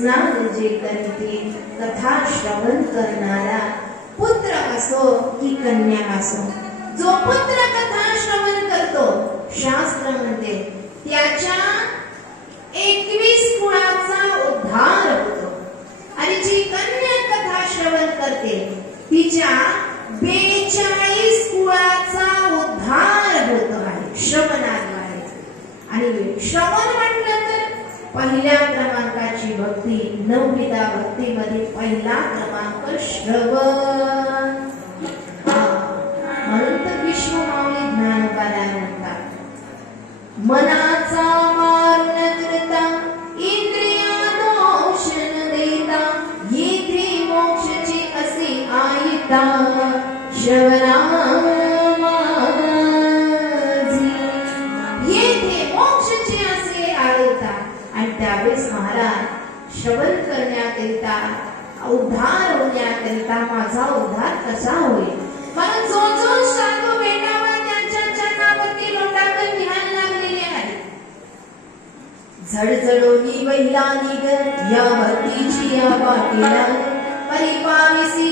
स्नान जे करते कथा श्रवण करणारा पुत्र असो की कन्या असो, जो पुत्र कथा श्रवण करतो शास्त्र म्हणते त्याच्या 21 कुळाचा उद्धार होतो आणि जी कन्या कथा श्रवण करते तिच्या 42 कुळाचा उद्धार होतो आहे श्रवणाद्वारे। आणि श्रवण म्हटलं तर पहिल्या क्रमांकाची भक्ती, नवविधा भक्तीमध्ये पहिला क्रमांक श्रवण। म्हणून तर विश्वमाऊली ज्ञानोबाला म्हणतात, मनाचा मारून करता इंद्रिया दोष न देता, येथे मोक्षची असे आयता श्रवणा त्यावेळेस महाराज श्रवण करण्याकरिता, उद्धार होण्याकरिता माझा उद्धार कसा होईल, मला जो जो साधू भेटावा त्यांच्या चरणावरती लोटांगण ध्यान लागलेले आहे। झडझडोनी बहिला निघ या भक्तीची या वाटेला, परिपाविसी